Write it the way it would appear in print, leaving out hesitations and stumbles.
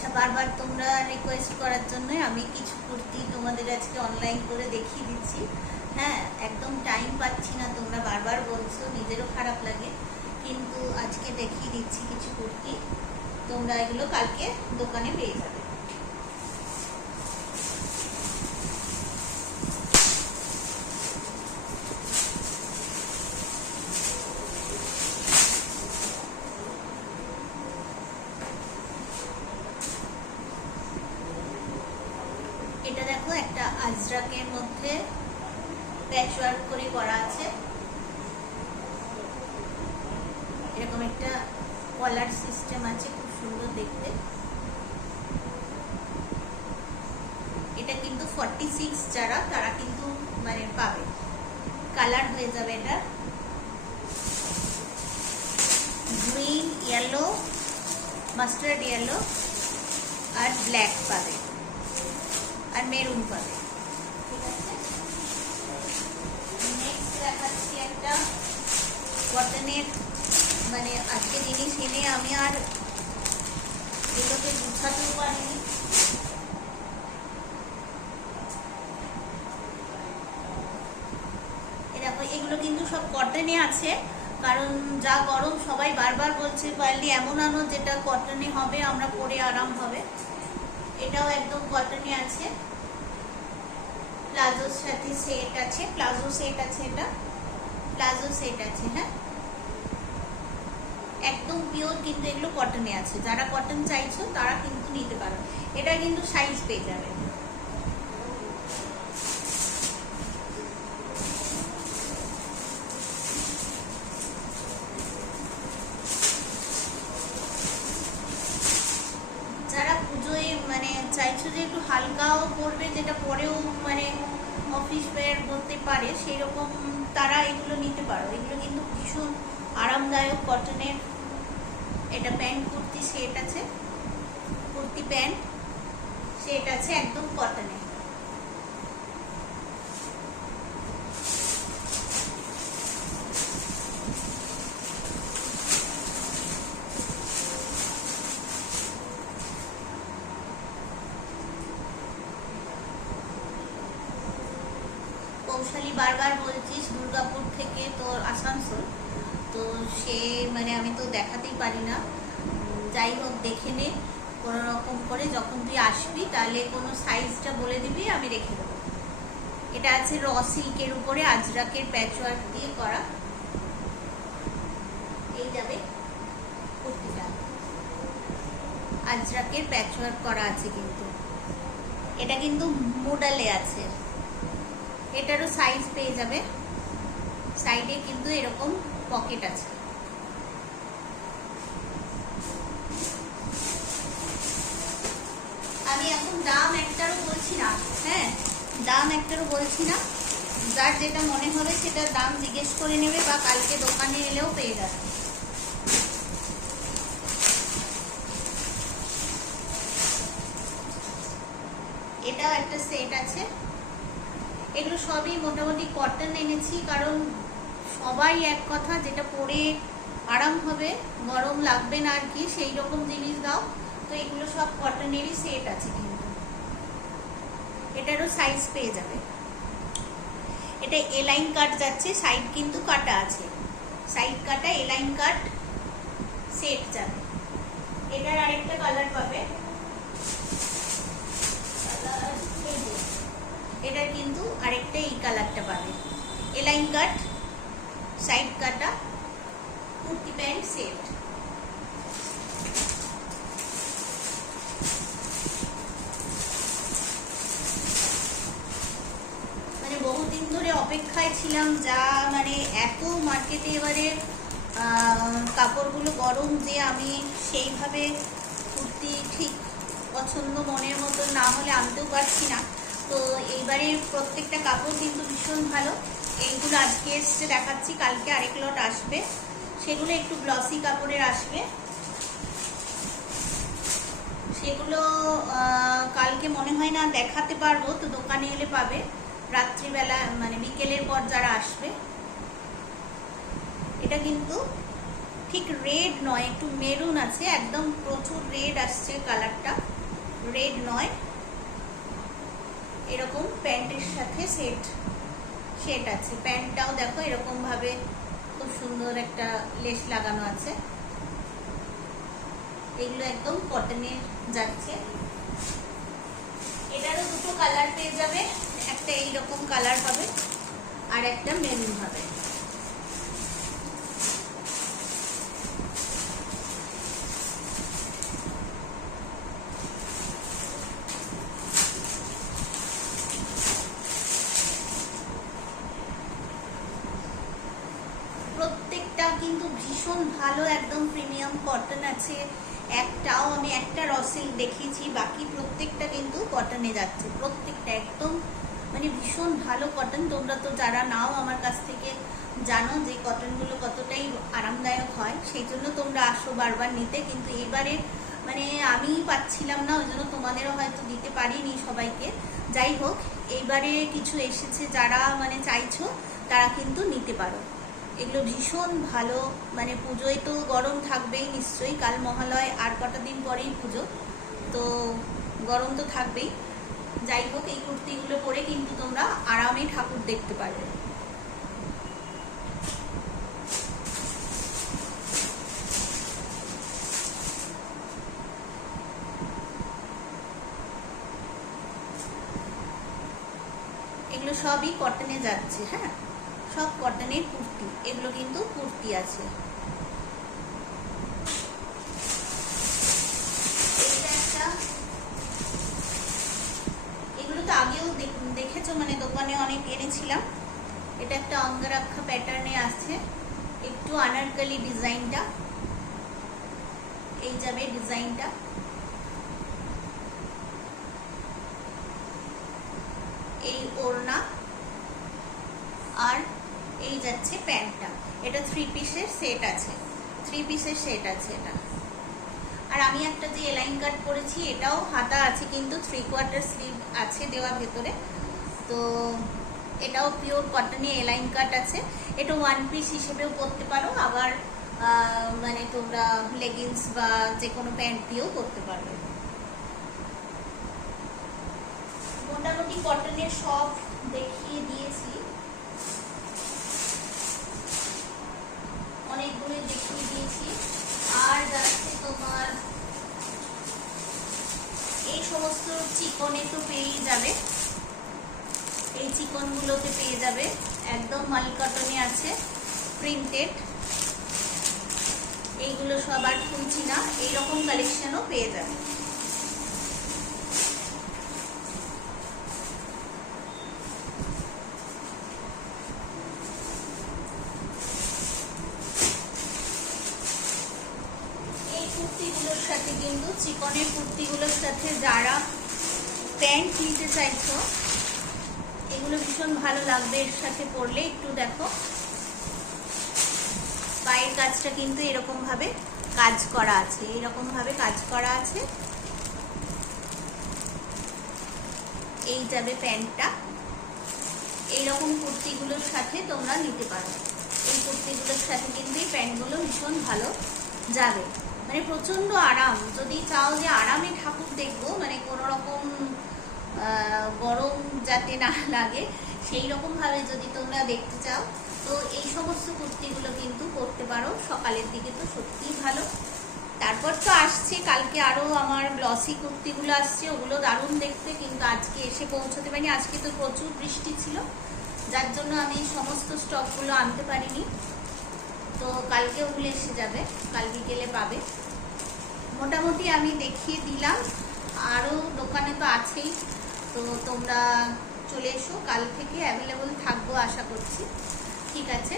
আচ্ছা, বারবার তোমরা রিকোয়েস্ট করার জন্য আমি কিছু কুর্তি তোমাদের আজকে অনলাইন করে দেখিয়ে দিচ্ছি। হ্যাঁ, একদম টাইম পাচ্ছি না, তোমরা বারবার বলছো, নিজেরও খারাপ লাগে, কিন্তু আজকে দেখিয়ে দিচ্ছি কিছু কুর্তি। তোমরা এগুলো কালকে দোকানে পেয়ে যাবে। এটা দেখো, একটা আজরাকের মধ্যে প্যাচওয়ার্ক করে করা আছে, এরকম একটা কলার সিস্টেম আছে, খুব সুন্দর দেখতে। এটা কিন্তু 46 যারা, তারা কিন্তু মানে পাবে, কালার হয়ে যাবে। এটা গ্রিন, ইয়েলো, মাস্টার্ড ইয়েলো আর ব্ল্যাক পাবে, আর মেরুন পাবে। ঠিক আছে, নেক্সট দেখাচ্ছি একটা কটনের, মানে আজকে জিনিস এনে আমি আর এগুলোকে গুছাতেও পারিনি। দেখো, এগুলো কিন্তু সব কটনে আছে, কারণ যা গরম সবাই বারবার বলছে পারলি এমন আনো যেটা কটনে হবে, আমরা পরে আরাম হবে। এটাও একদম কটনে আছে, প্লাজোর সাথে সেট আছে, প্লাজো সেট আছে, এটা প্লাজো সেট আছে। হ্যাঁ, একদম পিওর, কিন্তু এগুলো কটনে আছে। যারা কটন চাইছো তারা কিন্তু নিতে পারো, এটা কিন্তু সাইজ পেয়ে যাবে। যারা পুজোয় মানে চাইছো যে একটু হালকাও পরবে, যেটা পরেও মানে অফিস ওয়্যার করতে পারে, সেই রকম তারা এগুলো নিতে পারো। এগুলো কিন্তু ভীষণ আরামদায়ক কটনের। এটা প্যান্ট কুর্তি সেট আছে, কুর্তি প্যান্ট সেট আছে, একদম কটনে। কৌশালী বারবার বলছিস দুর্গাপুর থেকে তোর আসানসোল, তো সে মানে আমি তো দেখাতেই পারি না। যাই হোক, দেখে নে কোনো রকম করে, যখন তুই আসবি তাহলে কোনো সাইজটা বলে দিবি, আমি রেখে দেবো। এটা আছে র সিল্কের উপরে আজরাকের প্যাচওয়ার্ক দিয়ে করা। এই যাবে কুর্তিটা, আজরাকের প্যাচওয়ার্ক করা আছে, কিন্তু এটা কিন্তু মোডালে আছে। এটারও সাইজ পেয়ে যাবে, সাইডে কিন্তু এরকম পকেট আছে। আমি এখন দাম একটারও বলছি না, হ্যাঁ, দাম একটারও বলছি না। যার যেটা মনে হবে সেটার দাম জিজ্ঞেস করে নেবে, বা কালকে দোকানে এলেও পেয়ে যাবে। এটাও একটা সেট আছে। এগুলো সবই মোটামুটি কটন এনেছি, কারণ সবাই এক কথা, যেটা পরে আরাম হবে, গরম লাগবে না আর কি, সেই রকম জিনিস দাও। তো এগুলো সব কটনেরই সেট আছে, কিন্তু এটারও সাইজ পেয়ে যাবে। এটা এলাইন কাট যাচ্ছে, সাইড কিন্তু কাটা আছে, সাইড কাটা এলাইন কাট সেট যাবে। এটার আরেকটা কালার পাবে, এটার কিন্তু আরেকটা এই কালারটা পাবে, এলাইন কাট সাইড কাটা কুর্তি প্যান্ট সেট। মানে বহুদিন ধরে অপেক্ষায় ছিলাম, যা মানে এত মার্কেটে এবারে কাপড়গুলো গরম, যে আমি সেইভাবে কুর্তি ঠিক পছন্দ মনের মতো না হলে আনতেও পারছি না। তো এইবারে প্রত্যেকটা কাপড় কিন্তু ভীষণ ভালো। এইগুলো আজকে এসছে দেখাচ্ছি, কালকে আরেক লট আসবে, সেগুলো একটু গ্লসি কাপড়ের আসবে। সেগুলো কালকে মনে হয় না দেখাতে পারবো, তো দোকানে এলে পাবে রাত্রিবেলা, মানে বিকেলের পর যারা আসবে। এটা কিন্তু ঠিক রেড নয়, একটু মেরুন আছে, একদম প্রচুর রেড আসছে কালারটা, রেড নয়। এরকম প্যান্টের সাথে সেট আছে। প্যান্টটাও দেখো এরকম ভাবে খুব সুন্দর একটা লেস লাগানো আছে। এগুলো একদম কটনের যাচ্ছে। এটারও দুটো কালার পেয়ে যাবে, একটা এইরকম কালার হবে আর একটা মেরুন হবে। প্রত্যেকটা কিন্তু ভীষণ ভালো, একদম প্রিমিয়াম কটন আছে। একটাও আমি একটা রসিল দেখিয়েছি, বাকি প্রত্যেকটা কিন্তু কটনে যাচ্ছে। প্রত্যেকটা একদম মানে ভীষণ ভালো কটন। তোমরা তো যারা নাও আমার কাছ থেকে জানো যে কটনগুলো কতটাই আরামদায়ক হয়, সেই জন্য তোমরা আসো বারবার নিতে। কিন্তু এবারে মানে আমি পাচ্ছিলাম না, ওই জন্য তোমাদেরও হয়তো দিতে পারিনি সবাইকে। যাই হোক, এইবারে কিছু এসেছে, যারা মানে চাইছো তারা কিন্তু নিতে পারো। এগুলো ভীষণ ভালো। মানে পুজোয় তো গরম থাকবেই নিশ্চয়ই, কাল মহালয়, আর কটা দিন পরেই পুজো, তো গরম তো থাকবেই। যাই হোক, এই কুর্তিগুলো পরে কিন্তু তোমরা আরামে ঠাকুর দেখতে পারবে। এগুলো সবই কটনে যাচ্ছে। হ্যাঁ, সব কটনের কুর্তি। এগুলো কিন্তু কুর্তি আছে। এগুলো তো আগেও দেখেছো, মানে দোকানে অনেক এনেছিলাম। এটা একটা অঙ্গরাক্ষা প্যাটার্নে আছে, একটু আনারকলি ডিজাইনটা। এই যাবে ডিজাইনটা, এই ওড়না, আর এই যাচ্ছে প্যান্টটা। এটা 3 পিসের সেট আছে, 3 পিসের সেট আছে এটা। আর আমি একটা যে এলাইন কাট করেছি, এটাও হাতা আছে কিন্তু 3/4 স্লিভ আছে দেওয়া ভেতরে। তো এটাও পিওর কটনে এলাইন কাট আছে। এটা 1 পিস হিসেবেও পরতে পারো, আবার মানে তোমরা লেগিংস বা যে কোনো প্যান্ট দিয়েও পরতে পারবে। মোটামুটি কটনের সব দেখিয়ে দিয়েছি, অনেকগুলো দেখিয়ে দিয়েছি। আর যাচ্ছে তোমার এই সমস্ত চিকনে তো পেয়েই যাবে, এই চিকনগুলোতে পেয়ে যাবে। একদম মাল কটনে আছে, প্রিন্টেড। এইগুলো সব আর খুলছি না, এইরকম কালেকশনও পেয়ে যাবে। কুর্তিগুলোর সাথে কিন্তু চিকনের কুর্তিগুলোর সাথে যারা প্যান্ট নিতে চাইছো, এগুলো ভীষণ ভালো লাগবে এর সাথে পরলে। একটু দেখো পায়ের কাজটা কিন্তু এরকম ভাবে কাজ করা আছে, এরকম ভাবে কাজ করা আছে। এই যাবে প্যান্টটা। এইরকম কুর্তিগুলোর সাথে তোমরা নিতে পারো। এই কুর্তিগুলোর সাথে কিন্তু এই প্যান্টগুলো ভীষণ ভালো যাবে, মানে প্রচন্ড আরাম। যদি চাও যে আরামে ঠাকুর দেখবো, মানে কোনো রকম গরম যাতে না লাগে, সেই রকম ভাবে যদি তোমরা দেখতে চাও, তো এই সমস্ত কুর্তিগুলো কিন্তু পরতে পারো। সকালের দিকে তো সত্যিই ভালো। তারপর তো আসছে কালকে আরো আমার গ্লসি কুর্তিগুলো আসছে, ওগুলো দারুণ দেখতে, কিন্তু আজকে এসে পৌঁছতে পারিনি। আজকে তো প্রচুর বৃষ্টি ছিল, যার জন্য আমি সমস্ত স্টকগুলো আনতে পারিনি। তো কালকে ওগুলো এসে যাবে, কাল বিকেলে পাবে। মোটামুটি আমি দেখিয়ে দিলাম, আরও দোকানে তো আছেই। তো তোমরা চলে এসো, কাল থেকে অ্যাভেলেবল থাকবো আশা করছি। ঠিক আছে।